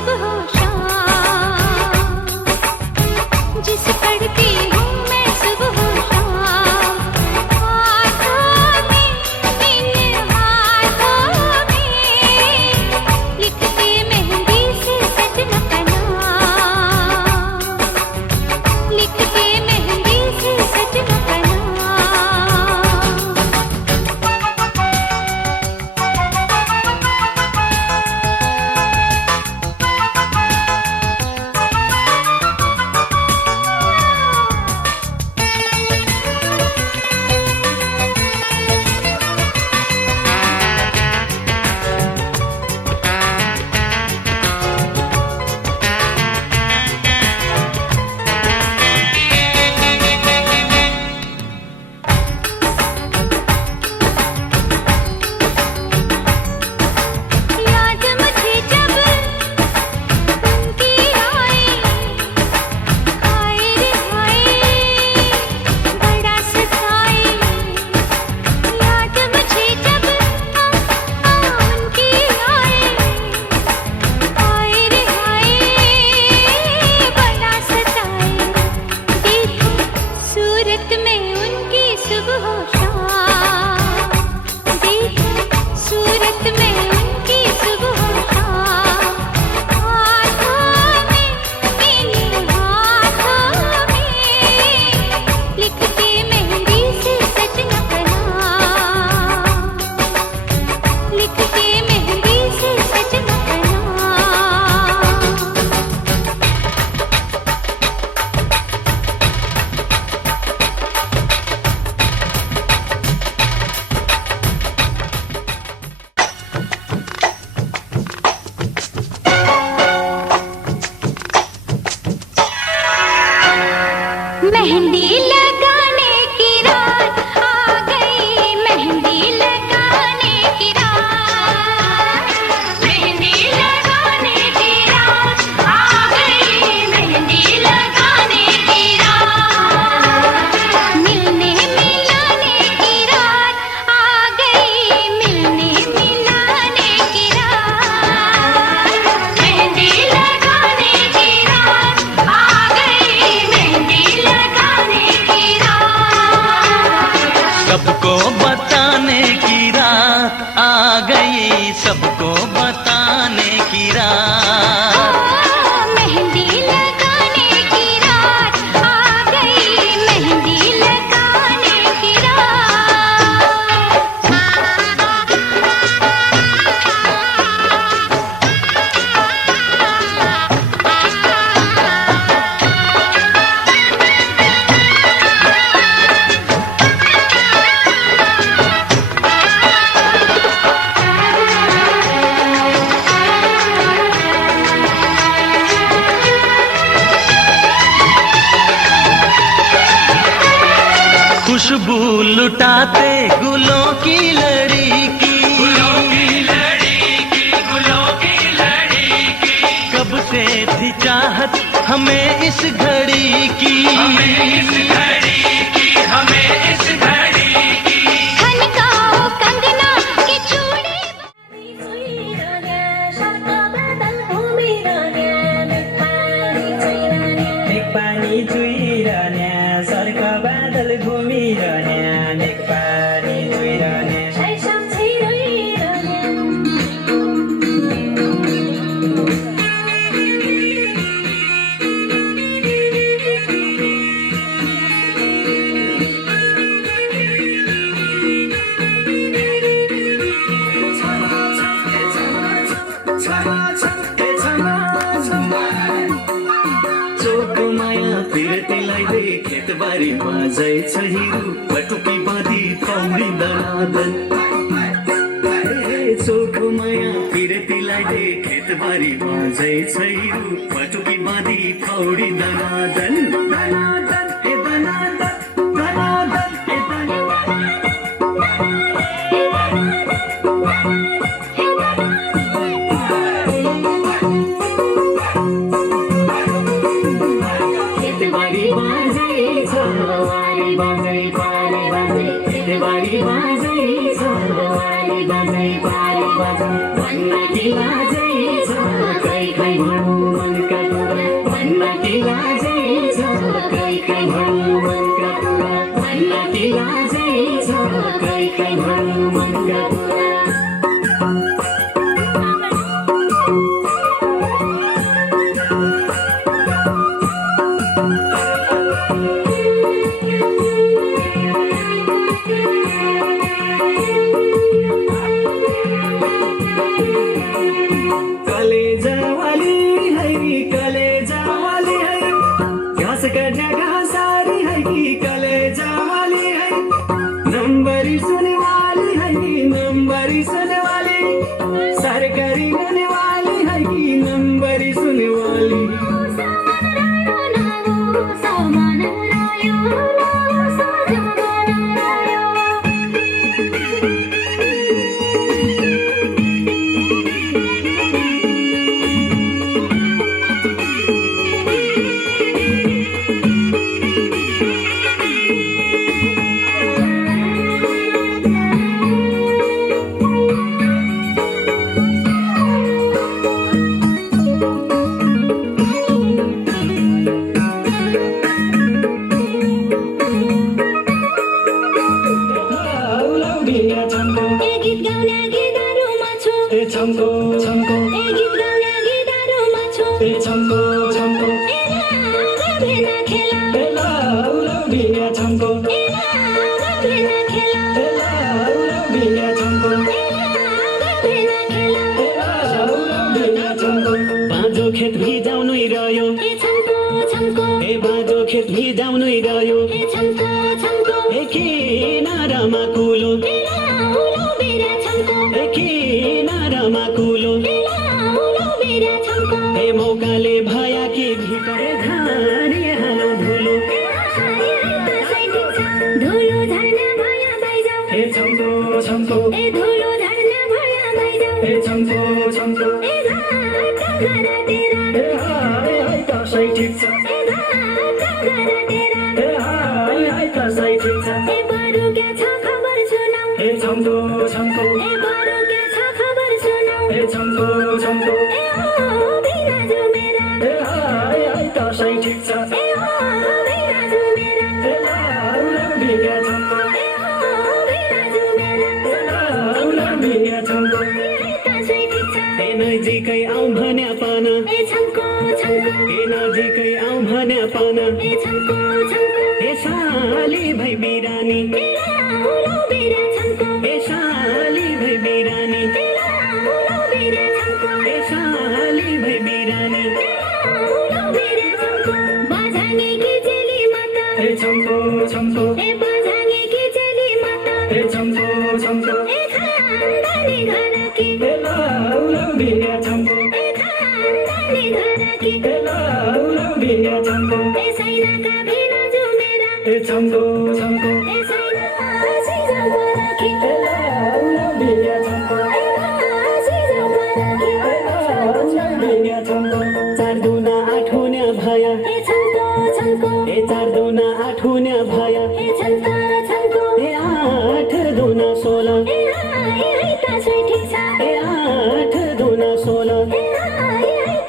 सुबह शाम, जिस पढ़ती हूँ मैं सुबह शाम, हाथों में इन हाथों में लिखते मेहंदी से सजना का नाम, लिखते मेहंदी से सजना का नाम। याद मुझे जब उनकी आए, हाय रे हाय बड़ा सताए। याद मुझे जब उनकी आए, हाय रे हाय बड़ा सताए। देखो सूरत में उनकी सुबह शाम, देखो सूरत में उनकी सुबह शाम, हाथों में इन हाथों में लिखते मेहंदी से सजना का नाम, लिखते मेहंदी से सजना का नाम। मेहंदी लगाने की रात आ गई, मेहंदी लगाने की रात, मेहंदी लगाने की रात आ गई, मेहंदी लगाने की रात, मिलने मिलाने की रात आ गई, मिलने मिलाने की रात, मेहंदी लगाने की रात आ गई, मेहंदी लगाने की रात। सबको बताने की रात आ गई, सबको बताने की रात। मेहंदी लगाने की रात आ गई, मेहंदी लगाने की खुशबू लुटाते गुलों की लड़ी की, कब से थी चाहत हमें इस घड़ी की, खनकाओ कंगना के चूड़ी। पानी चुइरहने सर्क बादल घुमिरहने, पानी चुइरहने चोको माया फिर्तीलाई दे खेतबारीमा जै छ हिरो, बटुकी बाँधी पौडी दनादन। चोको माया फिर्तीलाई दे खेतबारीमा जै छ हिरो, बटुकी बाँधी पौडी दनादन। दनादन ए दनादन, दनादन ए खेतबारी बाँझै छ, वारी बाँझै पारी बाँझै, खेतबारी बाँझै छ, वारी बाँझै पारी बाँझै, भन्न की बाँझै छ, खै खै मेरी सुने वाली सामान रायो सामान रायो छम्को छम्को गीत गाउने गीतहरूमा छु छम्को छम्को भेना खेला बिना छम्को भेना खेला बिना छम्को भेना खेला बिना छम्को बाँझो खेत भिजाउनै रह्यो छम्को छम्को बाँझो खेत भिजाउनै रह्यो छम्को छम्को किनारमा कुलो बेरा छम्को किनारमा कुलो बेरा छम्को मौकाले भया कि भित्र घारी हालो धुलो धुलो झर्ना भया बाइजाऊ छम्को छम्को धुलो झर्ना भया बाइजाऊ छम्को छम्को घाट घरा तेरा हाय कसै ठिक छ घाट घरा तेरा हाय कसै ठिक छ बरु के छ खबर सुनाऊ छम्को छम्को बरु के छ खबर सुनाऊ छम्को छम्को बिराजु मेरा हाय कसै ठिक छ बिराजु मेरा बिना छम्को बिराजु मेरा बिना छम्को कसै ठिक छ नजिकै आऊ भन्या पान छम्को छम्को नजिकै आऊ भन्या पान छम्को छम्को साली भई बिरानी बेरा छम्को साली भई बिरानी बेरा छम्को साली भई बिरानी बेरा छम्को बाजाङे की चेली माता छम्को छम्को बाजाङे की चेली माता छम्को छम्को खानदानी घर की बिना छम्को खानदानी घर की बिना छम्को सैना का भेना जो मेरा छम्को छम्को सैना सिजौ राखी बिना छम्को सिजौ राखी बिना छम्को चार दुना आठ हुने भया छम्को छम्को चार दुना आठ हुने भया छम्को छम्को आठ दुना 16 तासै ठिक छ आठ दुना 16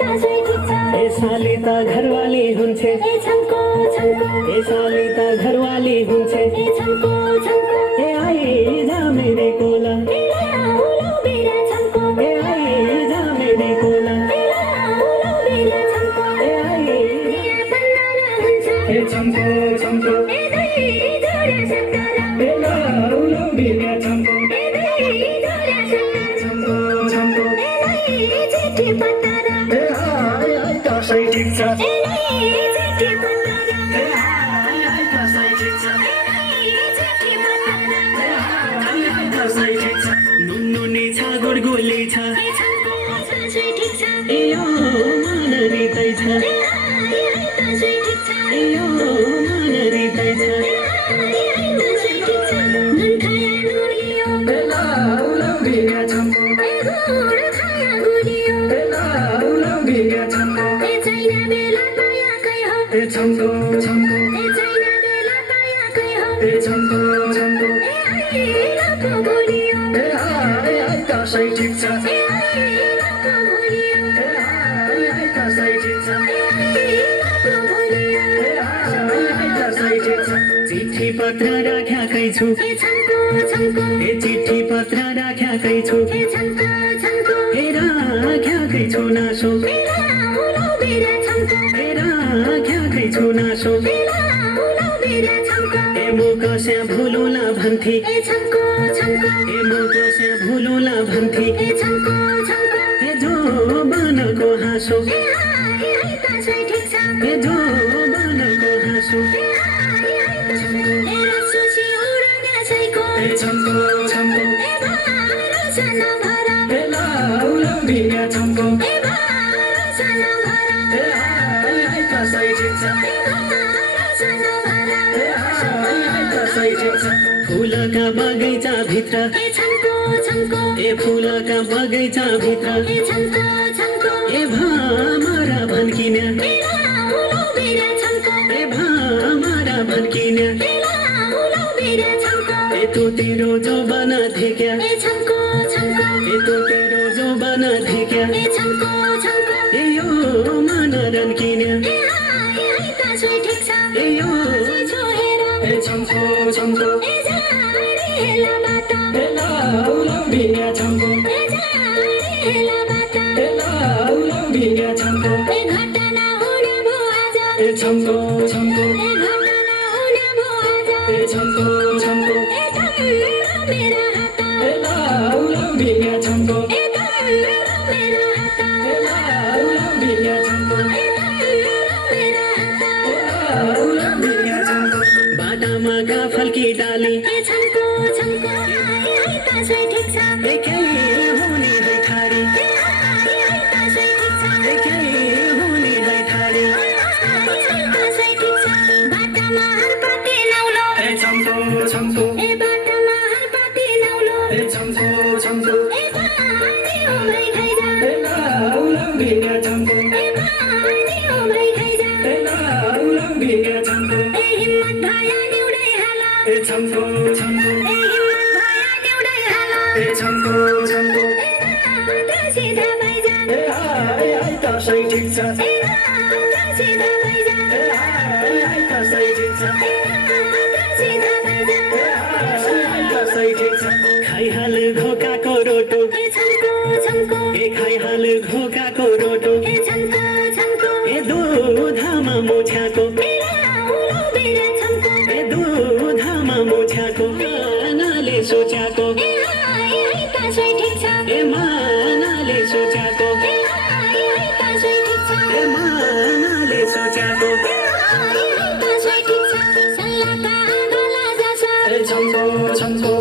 तासै ठिक छ साली त घरवाली हुन्छे छम्को छम्को साली त घरवाली हुन्छे छम्को छम्को आई जा मेरे कोला बेरा छम्को आई जा मेरे कोला बेरा छम्को आई पन्नारा हुन्छ छम्को छम्को दुई जोडा सक्तारा बिना छम्को जोडा सक्तारा छम्को छम्को चिठी पत्तारा कसै ठिक छ चिठी पत्तारा कसै ठिक छ चिठी पत्तारा कसै ठिक छ नुनुनी छ गोडगोली छ छम्को तासै ठिक छ यो मन रितै छ तासै ठिक छ यो मन रितै छ तासै ठिक छ मन खाया गुलियो बिना छम्को गुड खाया गुलियो बिना छम्को छैन बेला पाया कै हो छम्को छम्को छैन बेला पाया कै हो छम्को छम्को लको बोलियो कसै ठिक छ लको बोलियो कसै ठिक छ लको बोलियो कसै ठिक छ चिठी पत्र राख्याकै छु छम्को छम्को चिठी पत्र राख्याकै छु छम्को छम्को राख्याकै छु नासो बेरा छम्को राख्याकै छु नासो बेरा छम्को म कस्या भुलुला भन्थे छम्को छम्को म कस्या भुलुला भन्थे छम्को छम्को जो बनको हाँसो तासै ठिक छ जो बनको हाँसो सुसी उडाने छैको छम्को छम्को भरोसा नभर बिना छम्को कसै ठिक छ कसै ठिक छ फुलका बगैँचा भित्र ए फुलका बगैँचा भित्र ए भामरा भन्किने ए भामरा भन्किने ए तँ तेरो जो बना धिक्या ए तँ तेरो जो बना धिक्या ए यो मन रन्किने ए यो ए छम्को छम्को ए लाउला बिना छम्को ए लाउला बिना छम्को ए छम्को छम्को ए छम्को छम्को ए लाउला बिना छम्को ए लाउला बिना छम्को बाटामा काफलकी डाली एकै हुने है ठाडी एकै हुने है ठाडी ए छम्को छम्को ए छम्को छम्को ए लाउला बिना छम्को ए लाउला बिना छम्को ए छम्को छम्को ए छम्को छम्को ए हाय कसै ठिक छ ए हाय कसै ठिक छ ए हाय कसै ठिक छ खाइहाल घोकाको रोटो ए खाइहाल घोकाको रोटो ए दुधामा मुछ्याको ए दुधामा मुछ्याको मानाले सोच्याको ए मानाले सोच्याको ए मानाले सोच्याको ए छम्को छम्को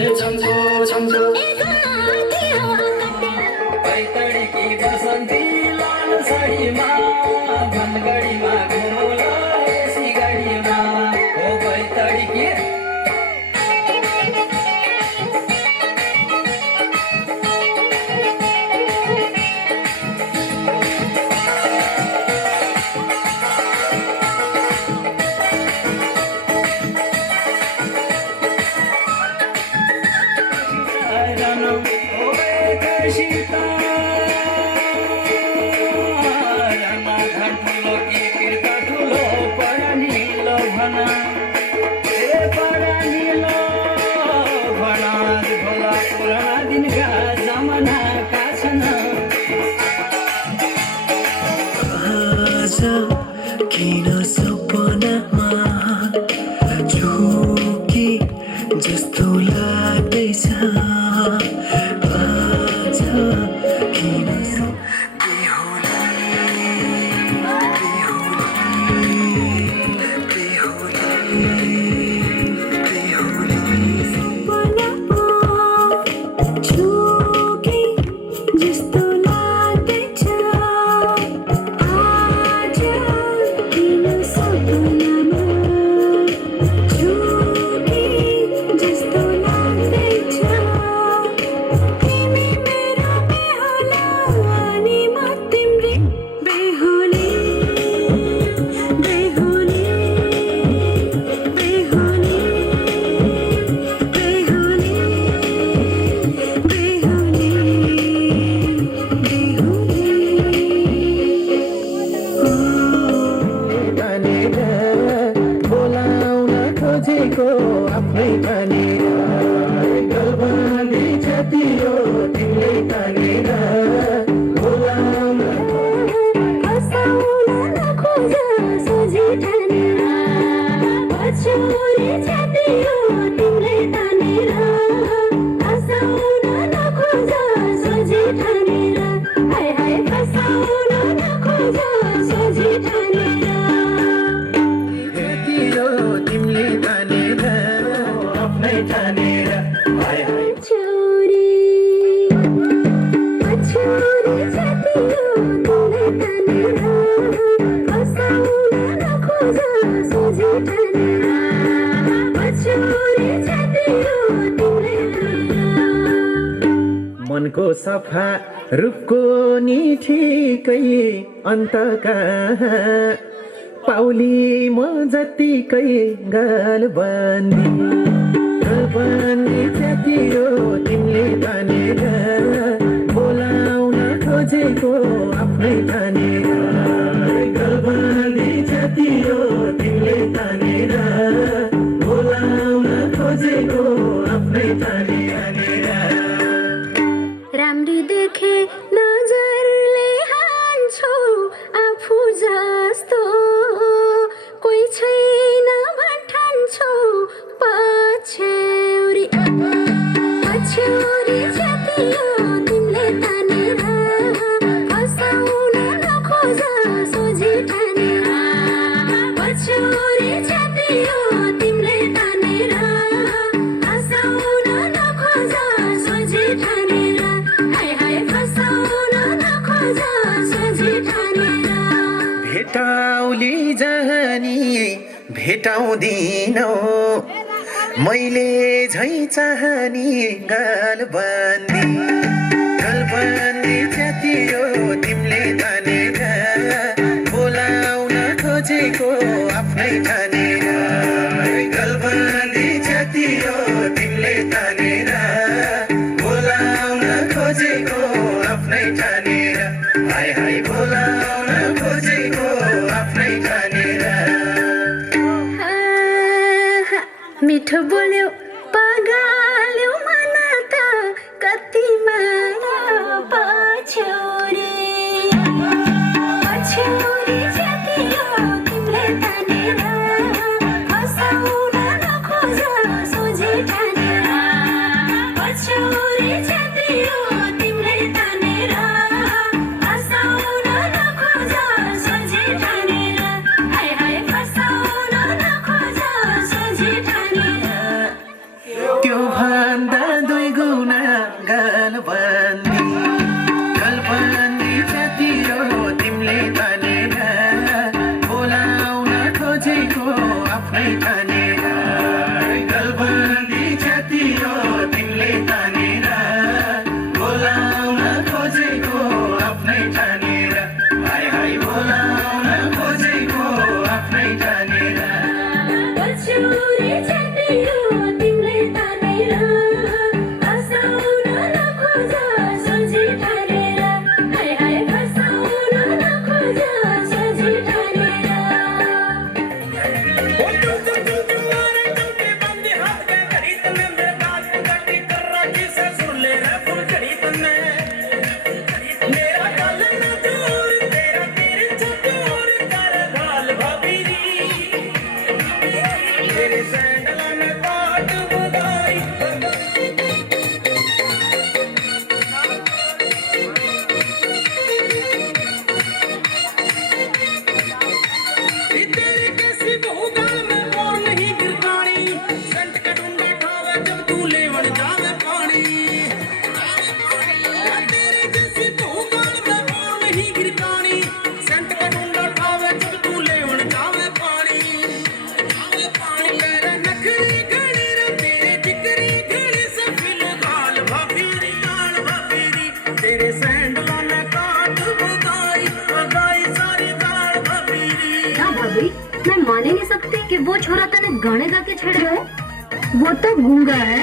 ए छम्को छम्को बैतडीकी बसन्ती लाल साडीमा घनगढीमा घुमौला एसी गाडीमा हो बैतडीकी सीता रमा घाट लोकी सफा रूपको नि ठिकै अन्त कहाँ पाउली म जतिकै गालबन्दी जति हो तिमीले तानेर बोलाउन खोजेको आफ्नै ठानेर गालबन्दी जति हो तिमीले तानेर बोलाउन खोजेको आफ्नै ठानेर राम्री देखे नजरले हान्छौ आफू जस्तो कोही छैन भन्ठान्छौ पछ्यौरी पछ्यौरी जति हो तिमीले तानेर हँसाउन नखोज सोझी ठानेर पछ्यौरी जति हो तिमीले तानेर हँसाउन नखोज सोझी ठानेर हाय हाय हँसाउन नखोज सोझी ठानेर भेटाउली जहानी भेटाउँदिनौ मैले झै चाहनी गालबन्दी जति हो तिमीले तानेर बोलाउन खोजेको आफ्नै ठानेर गालबन्दी जति हो तिमीले तानेर बोलाउन खोजेको आफ्नै ठानेर हाय हाय बोलाउन खोजेको आफ्नै ठानेर मिठो बोल्यो पगाल्यो मन त कति माया पछ्यौरी पछ्यौरी जति हो तिमीले तानेर हँसाउन नखोज सोझी ठानेर पछ्यौरी जति हो तिमीले तानेर हँसाउन नखोज सोझी ठानेर हाय हाय हँसाउन नखोज सोझी ठानेर त्यो भन्दा दुई गुना गालबन्दी जति हो तिमीले तानेर बोलाउन खोजेको आफ्नै ठानेर गालबन्दी जति हो तिमीले तानेर बोलाउन खोजेको आफ्नै ठानेर हाय हाय बोलाउन खोजेको आफ्नै ठानेर पछ्यौरी जति हो तिमीले तानेर हँसाउन नखोज सोझी ठानेर हाय हाय हँसाउन नखोज सोझी ठानेर मैं मान ही नहीं सकती कि वो छोरा तने गाने गा के छेड़ा है। वो तो गूंगा है।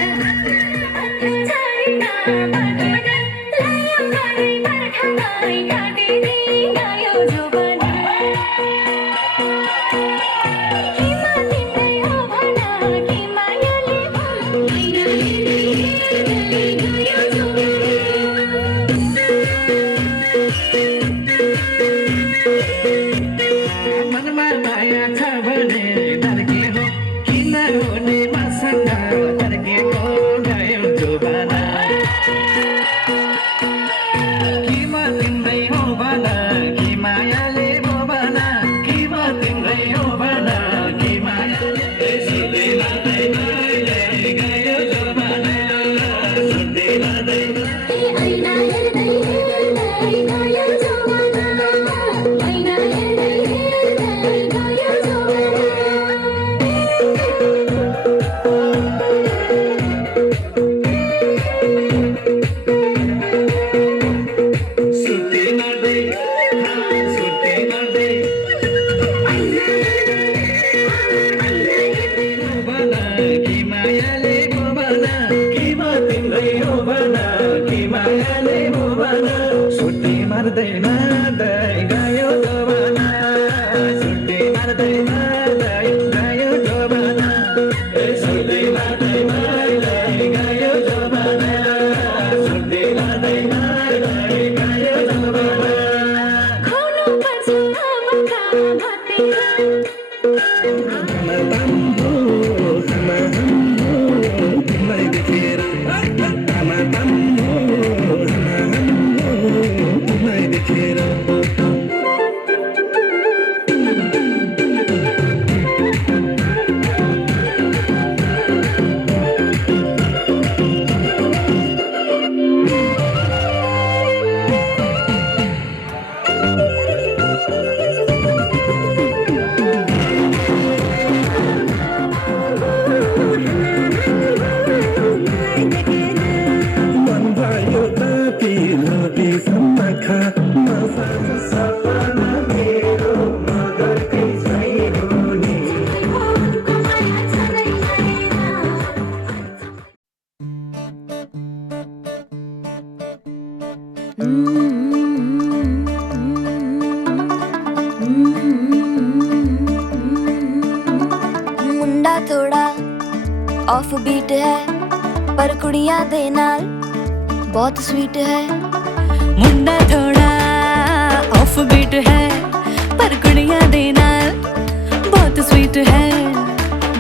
किमा तिम्रै मार्दै मार्दै गयो जमाना सुर्दै मार्दै मार्दै गयो जमाना सुर्दै मार्दै मार्दै गयो जमाना सुर्दै मार्दै मार्दै गयो जमाना मुंडा थोड़ा ऑफ बीट है पर कुड़ियां दे नाल बहुत स्वीट है। मुंडा थोड़ा ऑफ बीट है पर कुड़ियां दे नाल बहुत स्वीट है।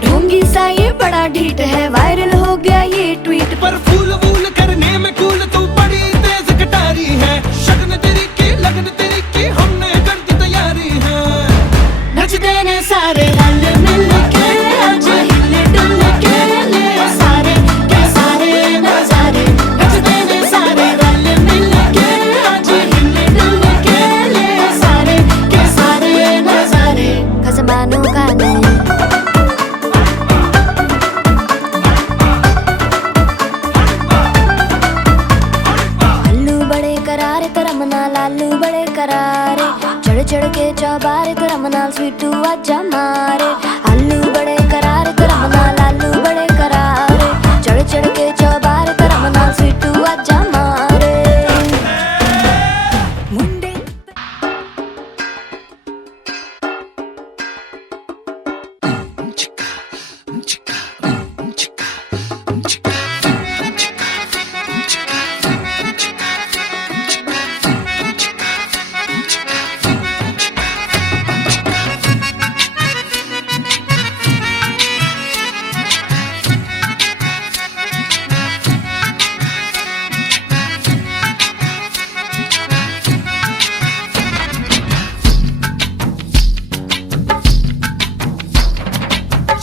ढोंगी सा ये बड़ा ढीठ है, वायरल हो गया ये ट्वीट पर फूल वूल करने में कूल तू बड़ी तेज कटारी है। शगन तेरी की लगन तेरी की हमने कर दी तैयारी है। नचते ने सारे रल मिल के आज हिले डुल के ले सारे के सारे नजारे। नचते ने सारे रल मिल के आज हिले डुल के ले सारे के सारे नजारे। खसमानों का नहीं लालू बड़े करारे चढ़ चढ़ के चौबारे तेरा मनाल स्वीटू आजा मारे। आलू बड़े करारे तेरा मनाल लालू बड़े करारे चढ़ चढ़ के चौबारे तेरा मनाल स्वीटू आजा मारे। मुंडे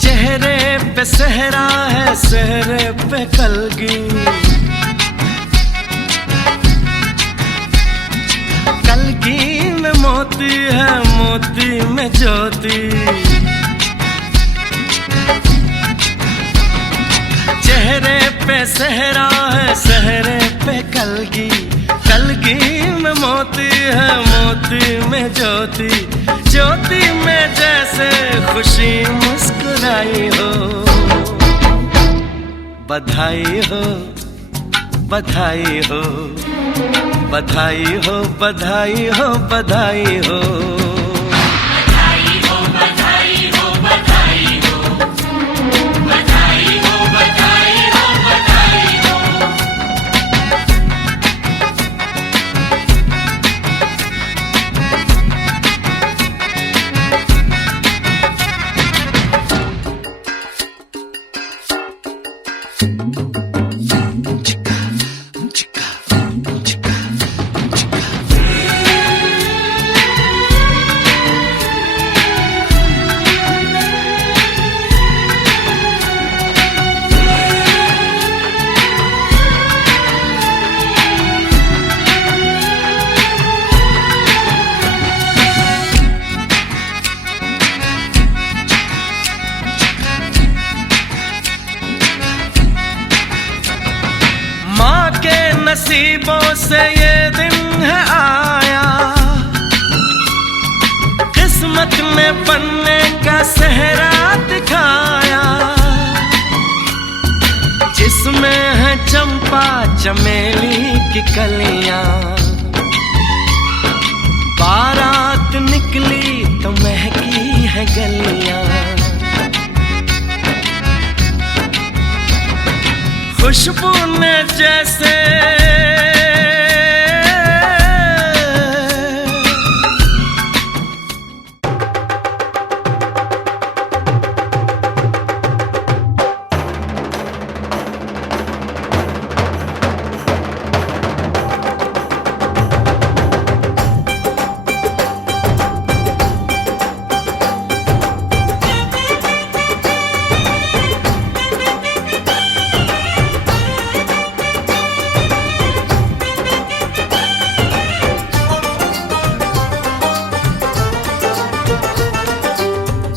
चेहरे पे सहरा है सहरे पे कलगी। कलगी में मोती है मोती में ज्योति। चेहरे पे सहरा है सहरे पे कलगी। कलगी में मोती है मोती में ज्योति। ज्योति में जैसे खुशी मुस्कुराई हो। बधाई हो बधाई हो बधाई हो बधाई हो बधाई हो। नसीबों से ये दिन है आया। किस्मत ने बनने का सेहरा दिखाया। जिसमें है चंपा चमेली की कलियां। खुशबू ने जैसे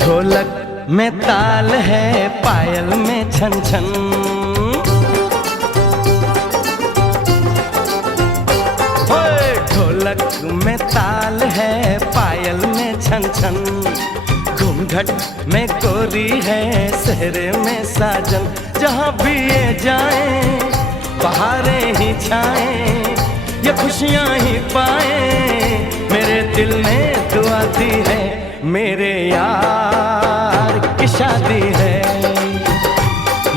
ढोलक में ताल है, पायल में छन छन। ओए ढोलक में ताल है, पायल में छन छन। घूंघट में कोरी है, सहरे में साजन। जहाँ भी ये जाए बहारें ही छाए, ये खुशियाँ ही पाए। मेरे दिल ने दुआ दी है, मेरे यार की शादी है,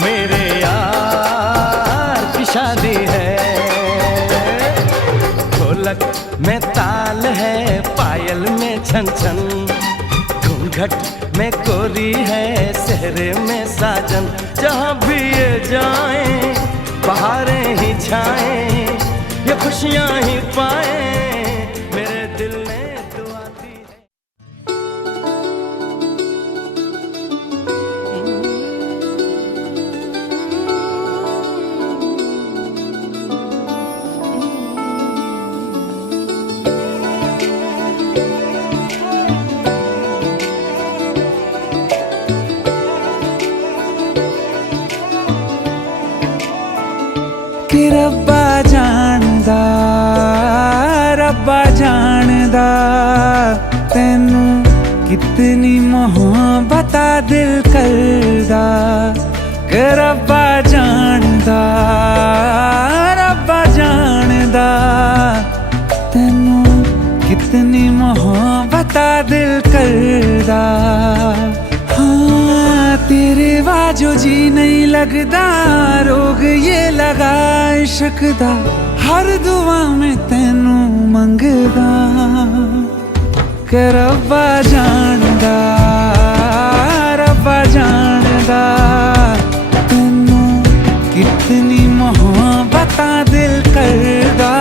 मेरे यार की शादी है। ढोलक में ताल है, पायल में छन छन। घूंघट में कोरी है, सहरे में साजन। जहाँ भी ये जाए बहारें ही छाए, ये खुशियाँ ही पाए। मेरे दिल ने दुआ दी है। कि रब्बा जानदा तैनू कितनी मोहब्बत दिल करदा। कि रब्बा जानदा तैनू कितनी मोहब्बत दिल करदा। हाँ तेरे बाजो जी नहीं लगदा, रोग ये लगा इश्क दा। हर दुआ में तैनू मंगदा। कि रब्बा जानदा तैनू कितनी मोहब्बत दिल करदा।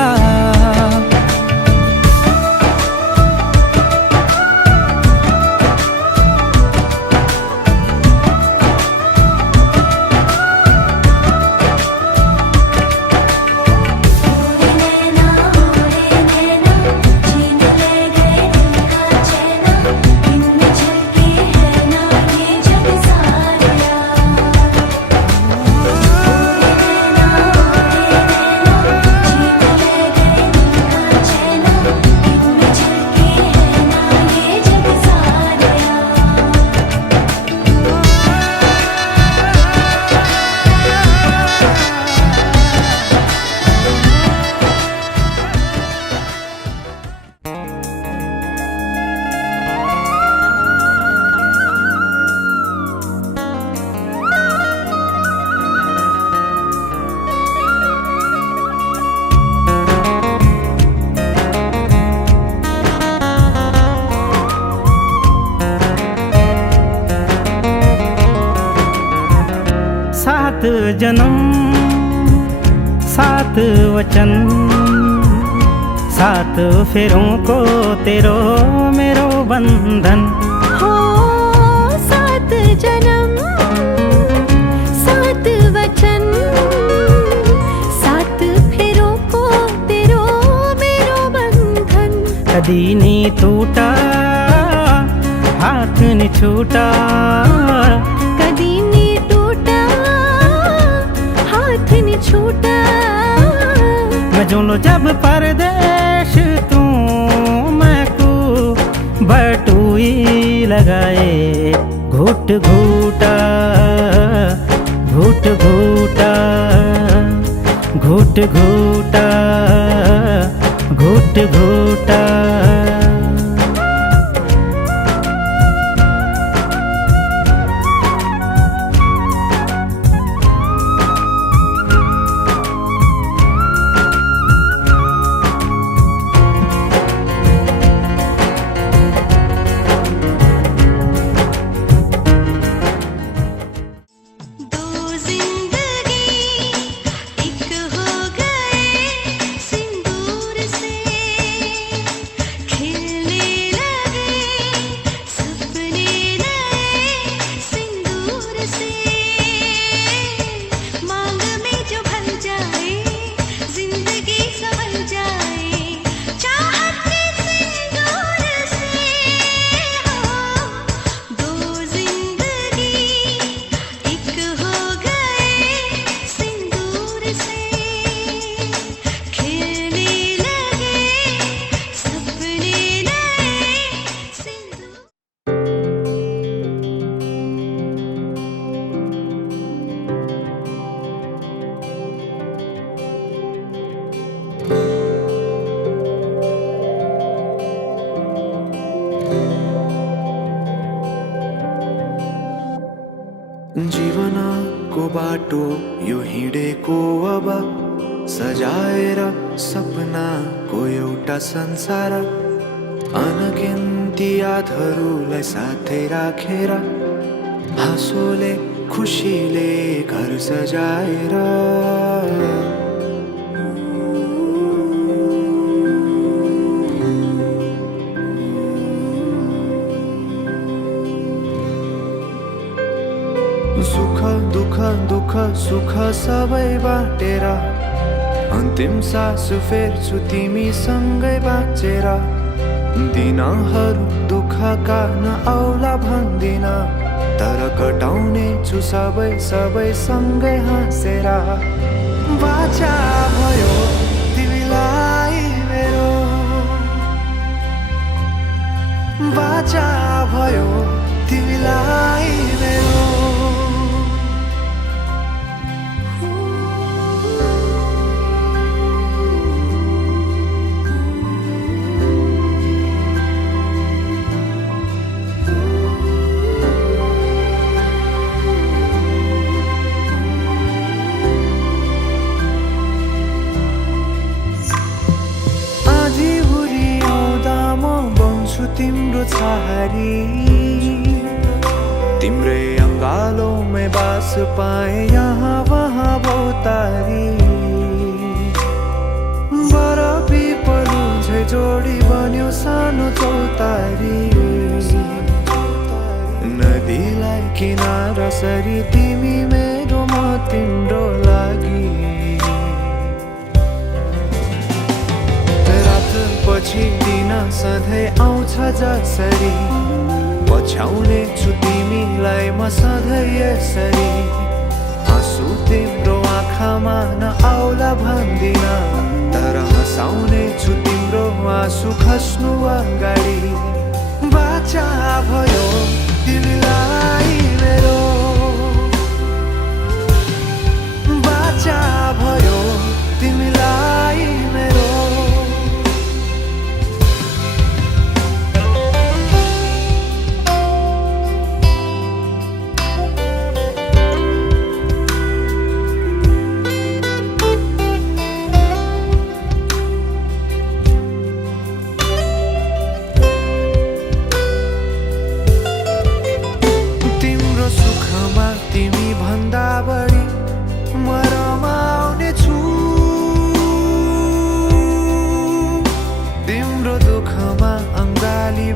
सात जन्म सात वचन, सात फेरों को तेरो मेरो बंधन। हो सात जन्म सात वचन, सात फेरों को तेरो मेरो बंधन। कदी नहीं टूटा हाथ नहीं छूटा, कदी नहीं टूटा हाथ नहीं छूटा। मैं जो लो जब परदेश तू मैं को बटुई लगाए। घुट घूटा घुट घूटा घुट घूटा घुट घूटा। बाटो यो हिँडेको अब सजाएर सपनाको एउटा संसार अनगिन्ती यादहरूलाई साथै राखेर हाँसोले खुसीले घर सजाएर सुख दुःख दुःख सुख सबै बाटेर अन्तिम सास फेर्छु तिमीसँगै बाँचेर दिनहरू दुःखका नआउला भन्दिन तर कटाउने छु सबै सबै सँगै हाँसेर बाचा भयो तिमीलाई मेरो बाचा भयो तिमीलाई मेरो तिम्रो छहारी तिम्रै अङ्गालोमै बास पाए यहाँ वहाँ बहुतारी बरफी पलु झै जोडी बन्यो सानो चौतारी नदीलाई किनारा सरी तिमी मेरो म तिम्रो लागि पछि दिन सधैँ आउँछ जसरी पछ्याउने छु तिमीलाई म सधैँ यसरी आँसु तिम्रो आँखामा नआउला भन्दिन तर हँसाउने छु तिम्रो आँसु खस्नु अगाडि बाचा भयो तिमीलाई मेरो बाचा भयो तिमीलाई मेरो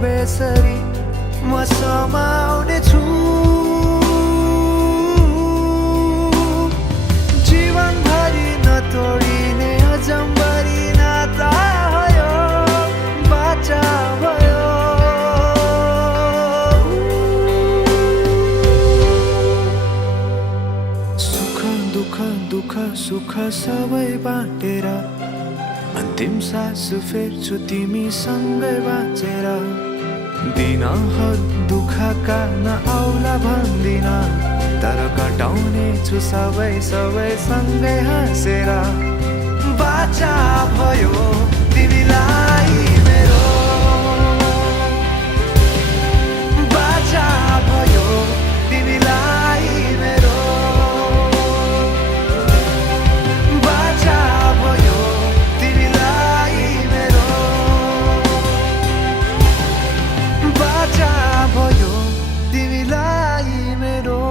बेसरी म समाउने छु जीवनभरि नतोडिने अजम्बरी नाता भयो बाचा भयो सुख दुःख दुःख सुख सबै बाटेर अन्तिम सास फेर्छु तिमीसँगै बाँचेर दिनहरू दुःखका नआउला भन्दिन तर कटाउने छु सबै सबै सँगै हाँसेर बाचा भयो तिमीलाई मेरो बाचा भयो तिमीलाई मेरो बाचा भयो तिमीलाई मेरो बाचा भयो तिमीलाई मेरो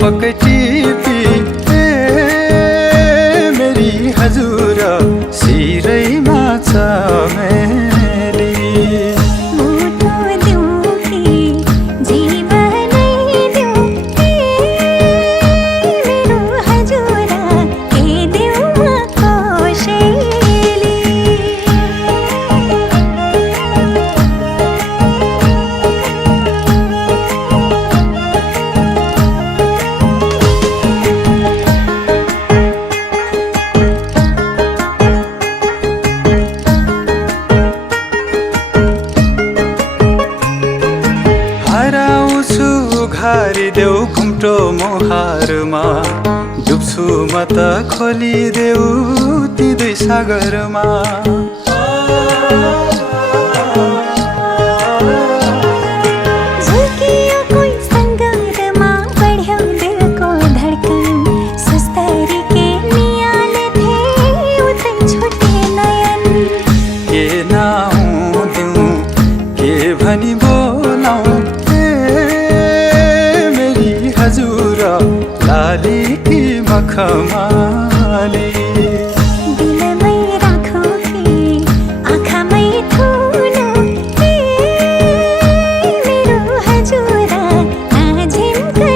पक टिपी सागरमा डुब्छु म त खोलिदेऊ ती दुई सागरमा झुल्कियो कोही सङ्गतमा बढ्यो दिलको धड्कन सुस्तरी के नियाले थिए उतै छुटे नयन के नाउँ दिउँ के भनी बोलाउँ मेरी हजुर लाली कि मखमाली दिलमै राखौ कि आँखामै थुनो मेरो हजुर नाझिम्कै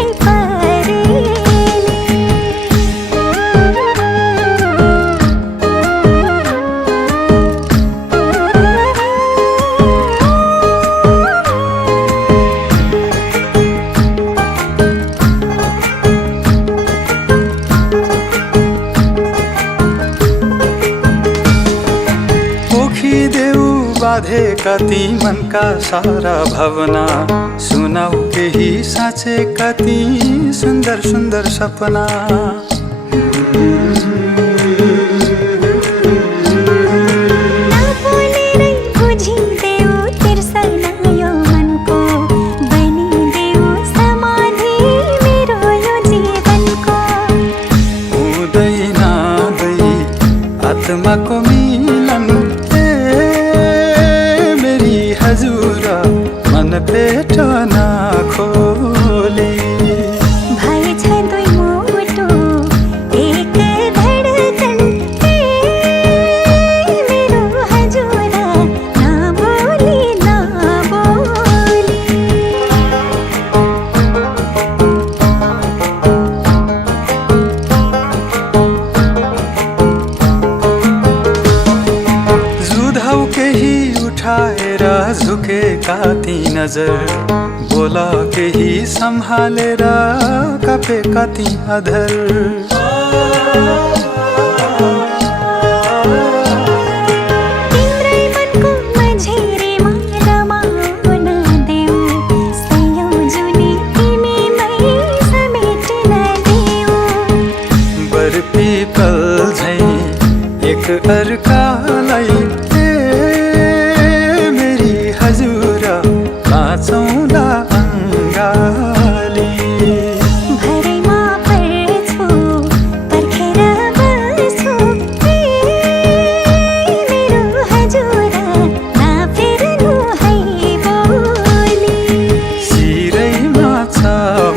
पोखिदेऊ बाधे कति मनका सारा भावना सुनाऊ केही साँचे कति सुन्दर सुन्दर सपना नबोलेरै बुझिदेऊ तिर्सना यो मनको बनिदेऊ समाधि मेरो यो जीवनको हुँदैन दुई आत्माको मिलन मेरी हजुर मन पेट नखोली भएछ दुई मुटु एक धडकन मेरो हजुर नबोली नबोली जुधाउ केही उठाएर झुकेका ती नजर बोला केही सम्हालेर कपे कति अधर तिम्रै मनको मझेरीमा रमाउन देऊ सयौँ जुनी तिमीमै समेट्न देऊ बर पिपल झै एक अर्कालाई मेरी हजुर बाँचौँला अङ्गाली भरैमा पर्छु पर्खेर बस्छु मेरो हजुर नफेर्नु है बोली शिरैमा छ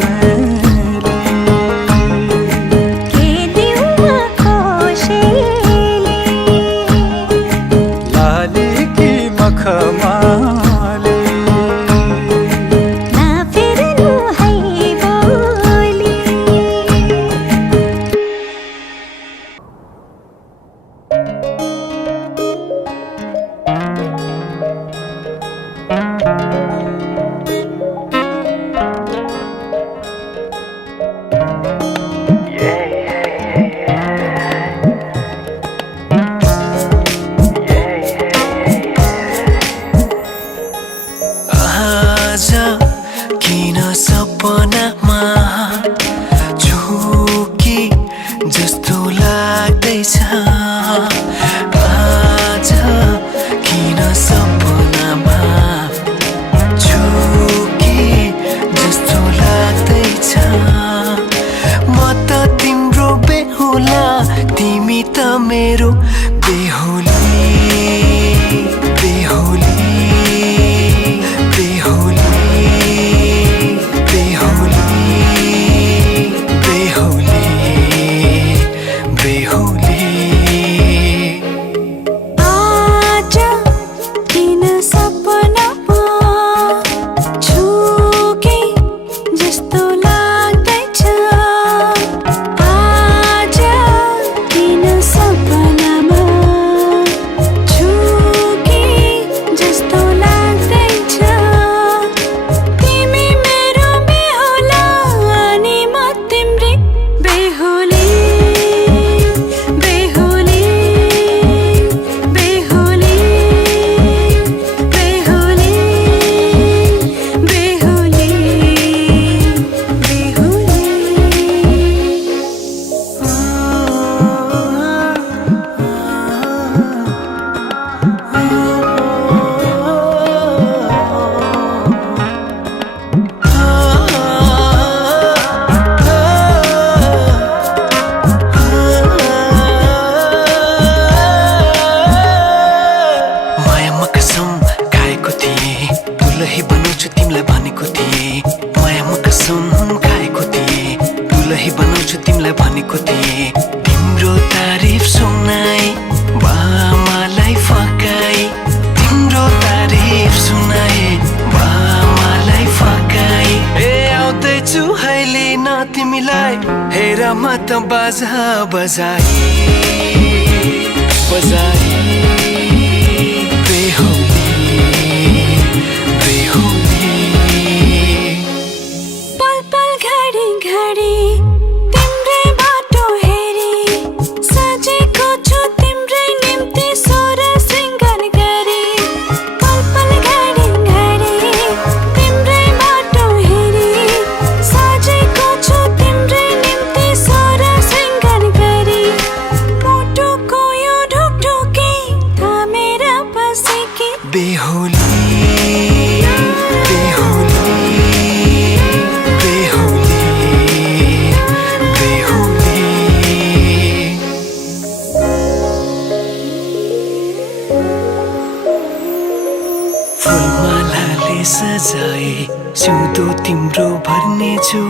मेली के दिउँ म कोसेली तिमीलाई हेर म त बाजा बजाई बजाई बेहुली बेहुली पल पल घडी घडी तिम्रै बाटो हेरी सजेको छु तिम्रै निम्ति सोर श्रृङ्गार गरी पल पल घडी घडी तिम्रै बाटो हेरी सजेको छु तिम्रै निम्ति सोर श्रृङ्गार गरी मुटुको यो ढुकढुकी थामेर बसेकी बेहुली बेहुली बेहुली बेहुली फुलमालाले सजाए सिउँदो तिम्रो भर्नेछु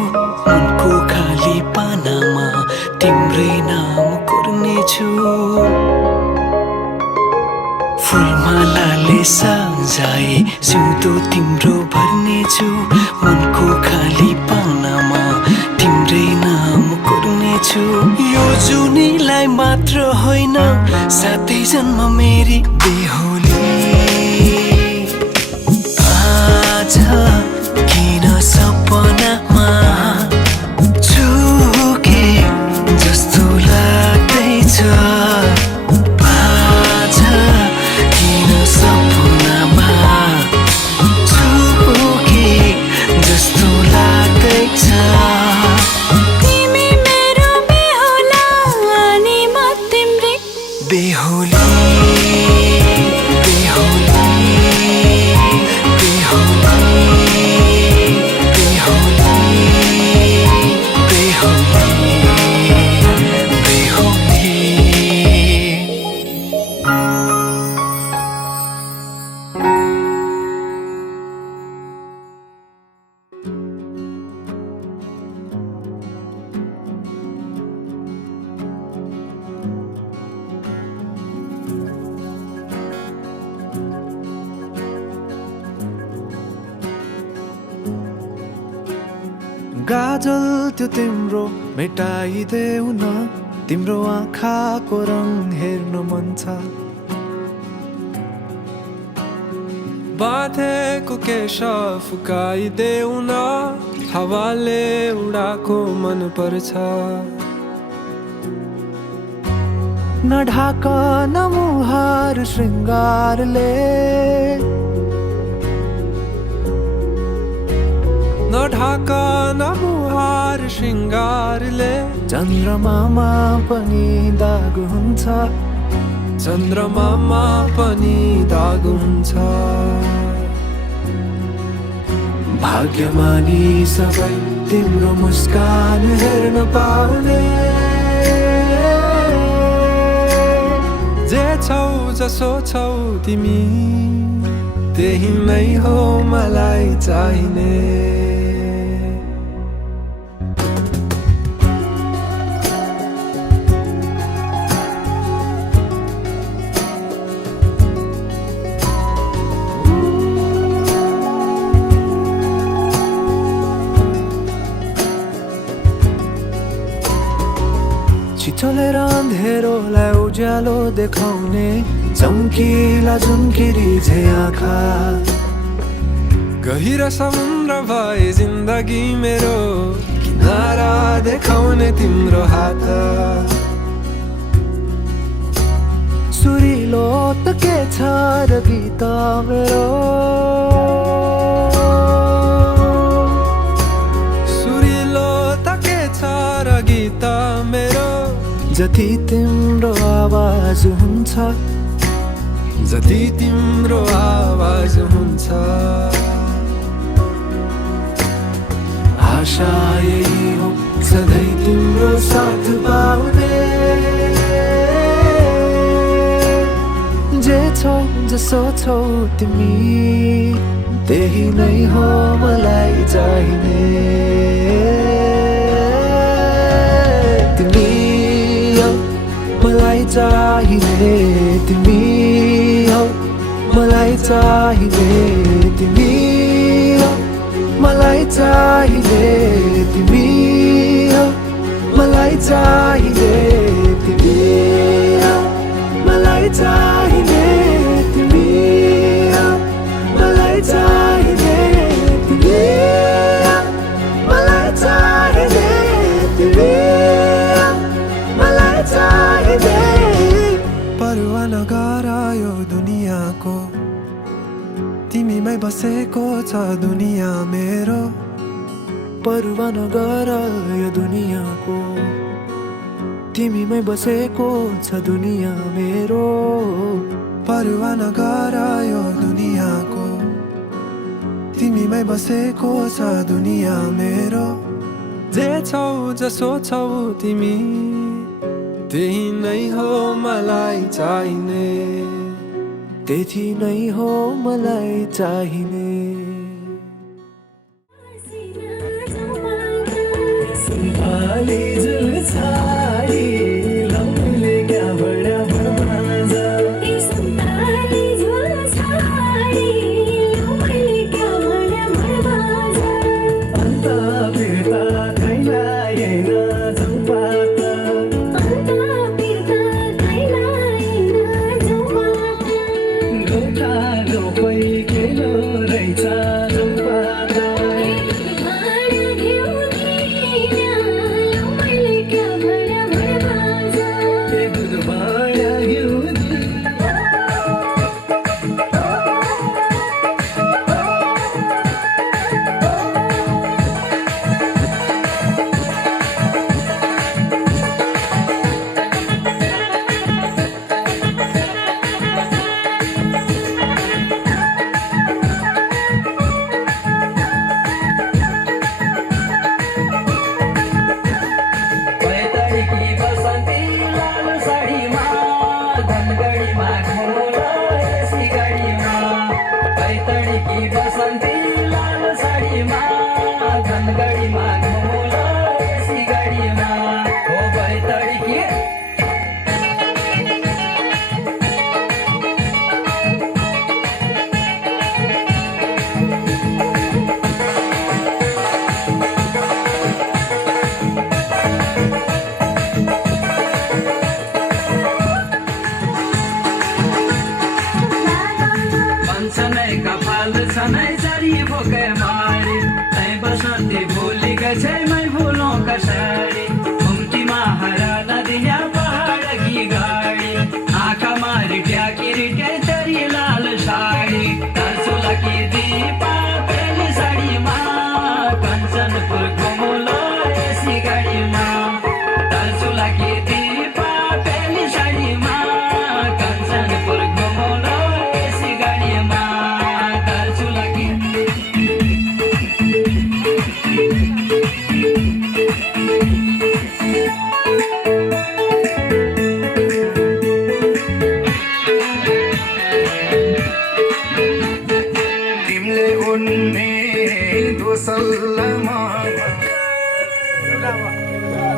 मनको खाली पानामा तिम्रै नाम कोर्नेछु फुलमालाले सजाए सिउँदो तिम्रो भर्नेछु मनको खाली पानामा तिम्रै नाम कोर्नेछु यो जुनीलाई मात्र होइन साथै जन्म मेरी बेहुली आज किन सपनामा छुके जस्तो लाग्दैछ आज किन सपनामा छुके जस्तो लाग्दैछ तिमी मेरो बेहुला अनि म तिम्रै बेहुली बेहुली बेहुली बेहुली बेहुली बेहुली गाजल त्यो तिम्रो मेटाइदेऊ न तिम्रो आँखाको रङ हेर्न मन छ बाँधेको केश फुकाइदेऊ न हावाले उडाको मन पर्छ नढाक न मुहार श्रृङ्गारले नढाक न मुहार श्रृङ्गारले चन्द्रमामा पनि दाग हुन्छ चन्द्रमामा पनि दाग हुन्छ भाग्यमानी सबै तिम्रो मुस्कान हेर्न पाउने जे छौ जसो छौ तिमी त्यही नै हो मलाई चाहिने छिचोलेर अँधेरोलाई उज्यालो देखाउने चम्किला झुम्किरी झे आँखा गहिरो समुद्र भए जिन्दगी मेरो किनारा देखाउने तिम्रो हात सुरिलो त के छ र गीत मेरो सुरिलो त के छ र गीत मेरो जति तिम्रो आवाज हुन्छ जति तिम्रो आवाज हुन्छ आशा यही हो सधैँ तिम्रो साथ पाउने जे छौ जसो छौ तिमी त्यही नै हो मलाई चाहिने तिमी हौ मलाई चाहिने तिमी हौ मलाई चाहिने तिमी हौ मलाई चाहिने तिमी हौ चाहिने तिमी मलाई चाहिने तिमी मलाई चाहिने तिमी मलाई चाहिने तिमी मलाई चाहिने परवाह नगर यो दुनियाँको तिमीमै बसेको छ दुनियाँ मेरो परवाह नगर यो दुनियाँको तिमीमै बसेको छ दुनियाँ मेरो परवाह नगर यो दुनियाँको तिमीमै बसेको छ दुनियाँ मेरो जे छौ जसो छौ तिमी त्यही नै हो मलाई चाहिने त्यही नै हो मलाई चाहिने सुन्तली झुल छाडी लम्बीले क्याबाट भर्मान्छ सुन्तली झुल छाडी लम्बीले क्याबाट भर्मान्छ अन्त फिर्ता खैलाएन झुम्पात अन्त फिर्ता खैलाएन झुम्पात गोठा रोपै केलो रहेछ झुम्पात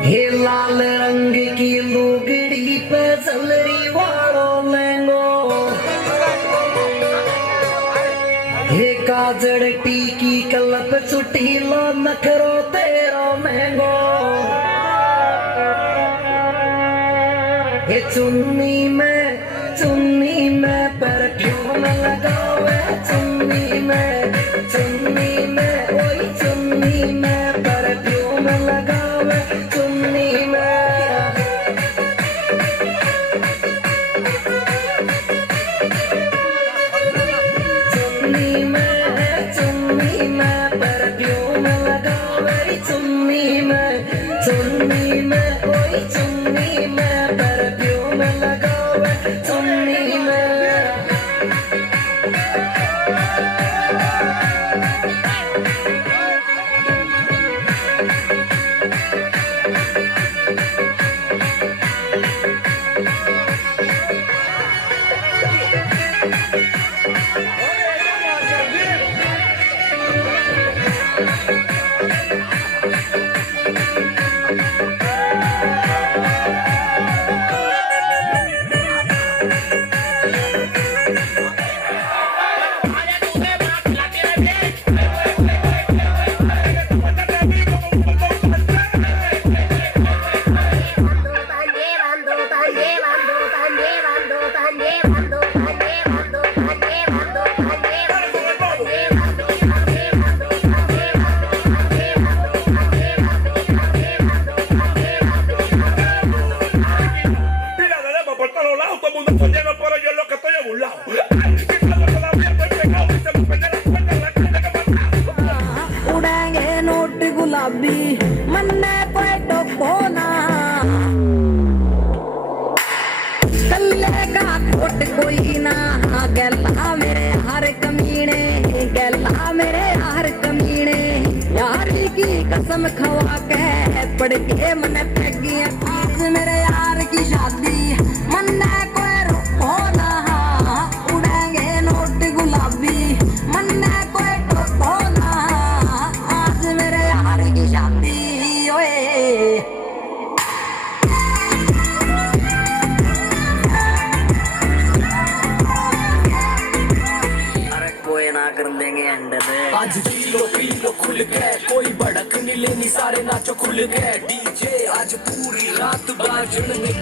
हे लाल रंग की लुगड़ी पे चलरी वालो लेंगो हे काजड़ टीकी कलप चुटीलो नखरो तेरो महंगो हे चुन्नी में परफ्यूम लगावे चुन्नी में ओई चुन्नी में परफ्यूम लगावे चुन्नी में परफ्यूम लगावे चुन्नी में ओई चुन्नी में परफ्यूम लगावे चुन्नी में आ मेरे यार कमीने यारी की कसम खवा के पड़ के मन फेंकी आज मेरे यार की शादी मन कोई रोको ना उड़ेंगे नोट गुलाबी मन कोई टोको ना आज मेरे यार की शादी ओए कर देंगे एंड आज पी लो खुल के कोई भड़क नहीं लेनी सारे नाचो खुल के डीजे आज पूरी रात बाजने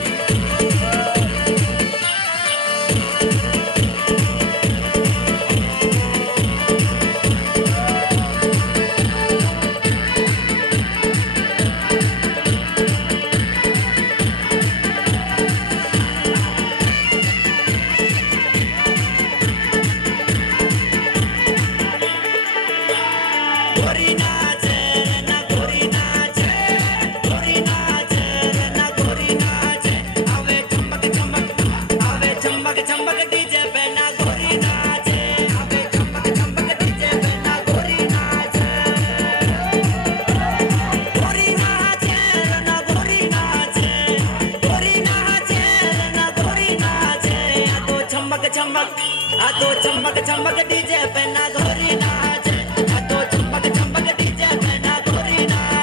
चमक चमक डीजे पे ना गोरी नाच आ तो चमक चमक डीजे पे ना गोरी नाच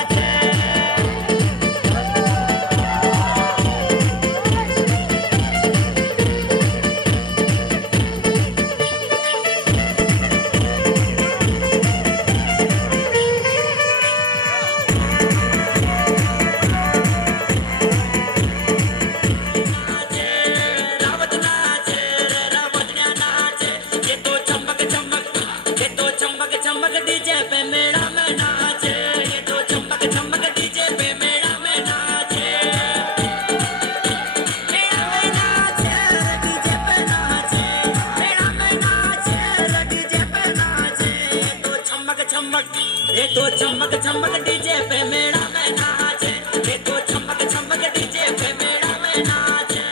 ये तो चमक चमक डीजे पे मेरा में नाचे ये तो चमक चमक डीजे पे मेरा में नाचे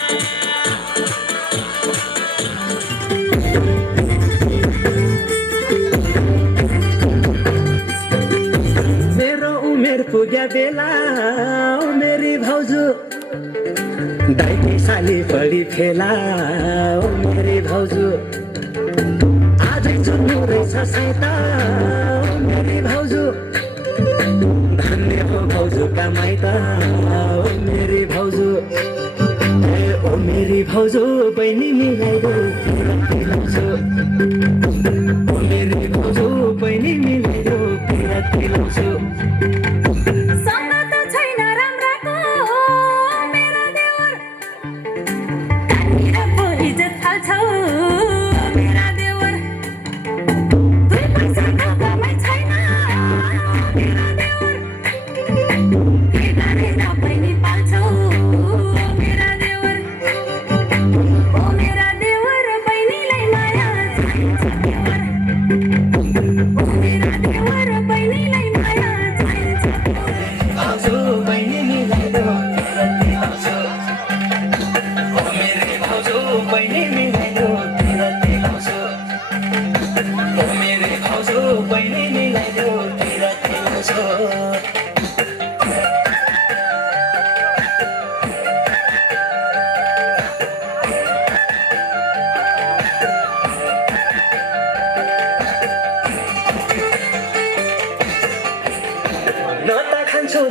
मेरो उमेर पुग्या बेला ओ मेरी भाउजू दाइकी साली पढी फेला ओ मेरी भाउजू आज जुन्नु रहेछ सैता ओ मेरी भाउजू धन्य हो भाउजू का माइता ओ मेरी भाउजू ओ मेरी भाउजू बहिनी मिलाइदो भाउजू ओ मेरी भाउजू बहिनी मिलाइदो भाउजू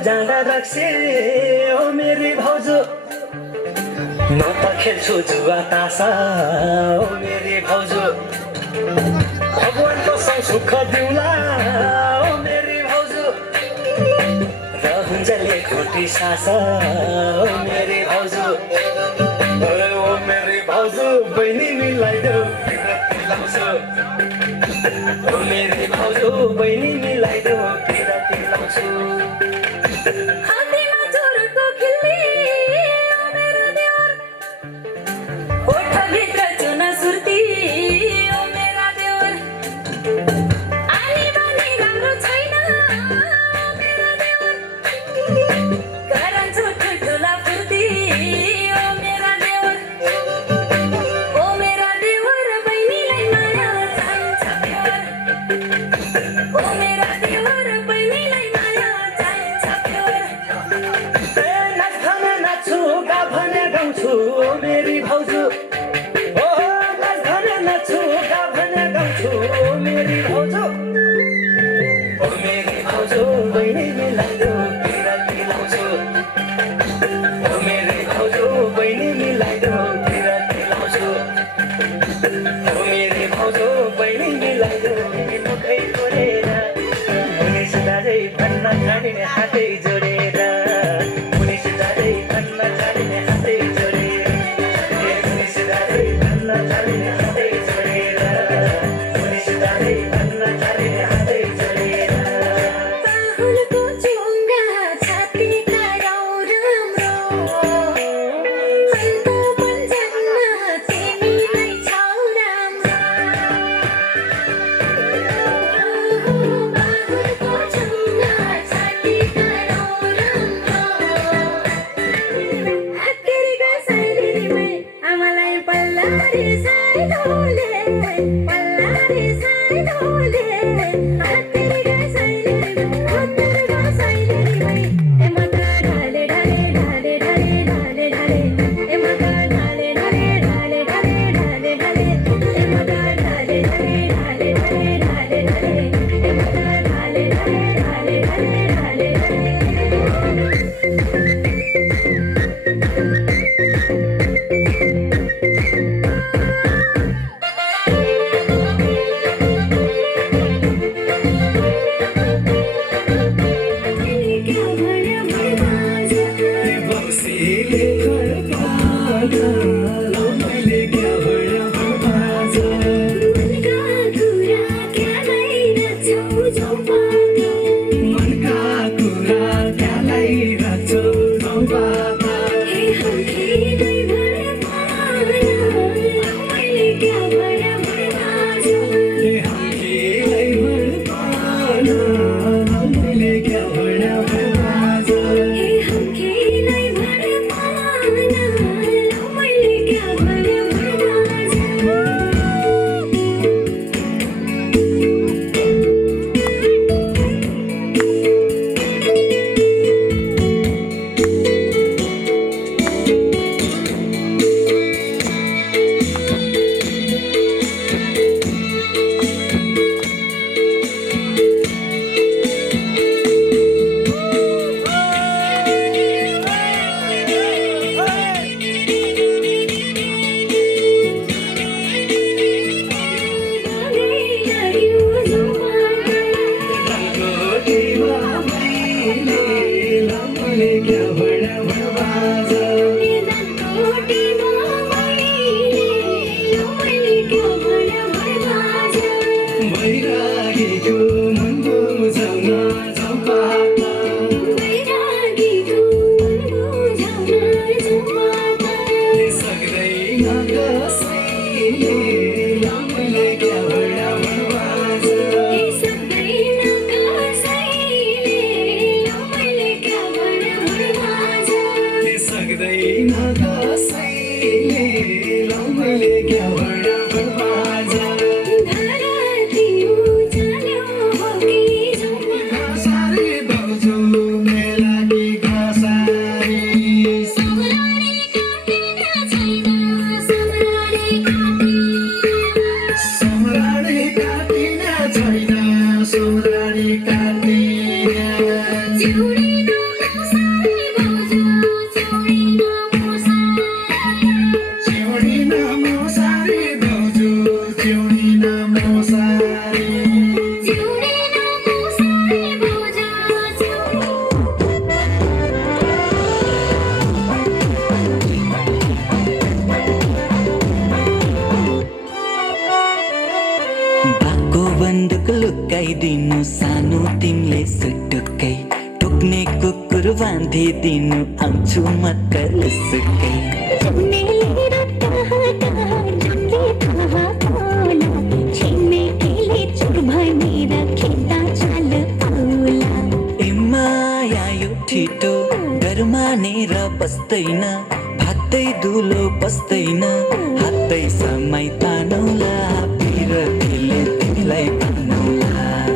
जाँदा रक्सी ओ मेरी भाउजू म त खेल्छु जुवा तासा ओ मेरी भाउजू भगवानको सँग सुख दिउला ओ मेरी भाउजू रहन्जले खोटी सास ओ मेरी भाउजू ओ मेरी भाउजू बहिनी मिलाइदेऊ ओ मेरी भाउजू बहिनी मिलाइदेऊ किराती लाउँछु मेरी भाउजू ओ नाच भने नाच्छु गा भने गाउँछु मेरी भाउजू ओ मेरी भाउजू बहिनी मिलाइदो किराती लाउँछु ओ मेरी भाउजू बहिनी मिलाइदो किराती लाउँछु ओ मेरी भाउजू बहिनी मिलाइदो मुखै तोडेर उनी सुधारै भन्न छाडिने हातै जोडेर उनी सुधारै भन्न छाडिने हातै दिनु सानो तिमीले सुटुकै टोक्ने कुकुर बाँधिदिनु आउँछु म कलसुकै ए माया यो छिटो डर मानेर बस्दैन भातै दुलो बस्दैन हातै समय तानौला पिरतीले तिमीलाई भन्नौला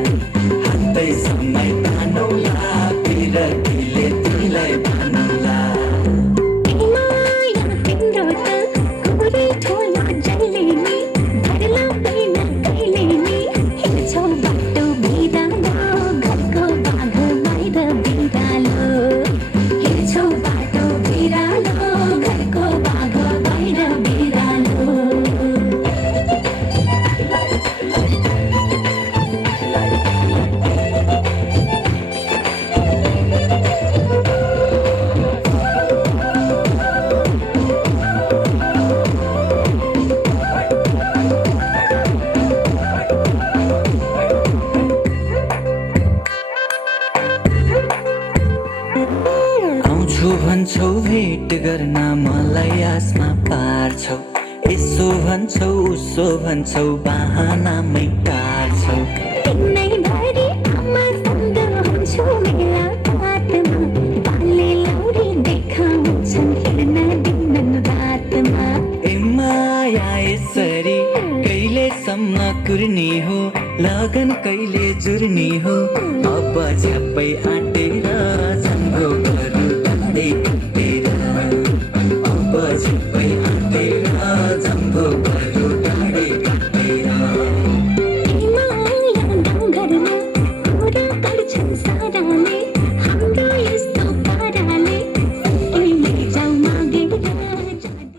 भन्छौ भेट गर्न मलाई आसमा पार्छौ यसो भन्छौ उसो भन्छौ बहानामै टार्छौ दिनैभरि आमासँग हुन्छु मेला बाटमा पाले लौरी देखाउँछन् हेर्न दिनन रातमा ए माया यसरी कहिलेसम्म कुर्ने हो लगन कहिले जुर्ने हो अब झ्याप्पै आँटेर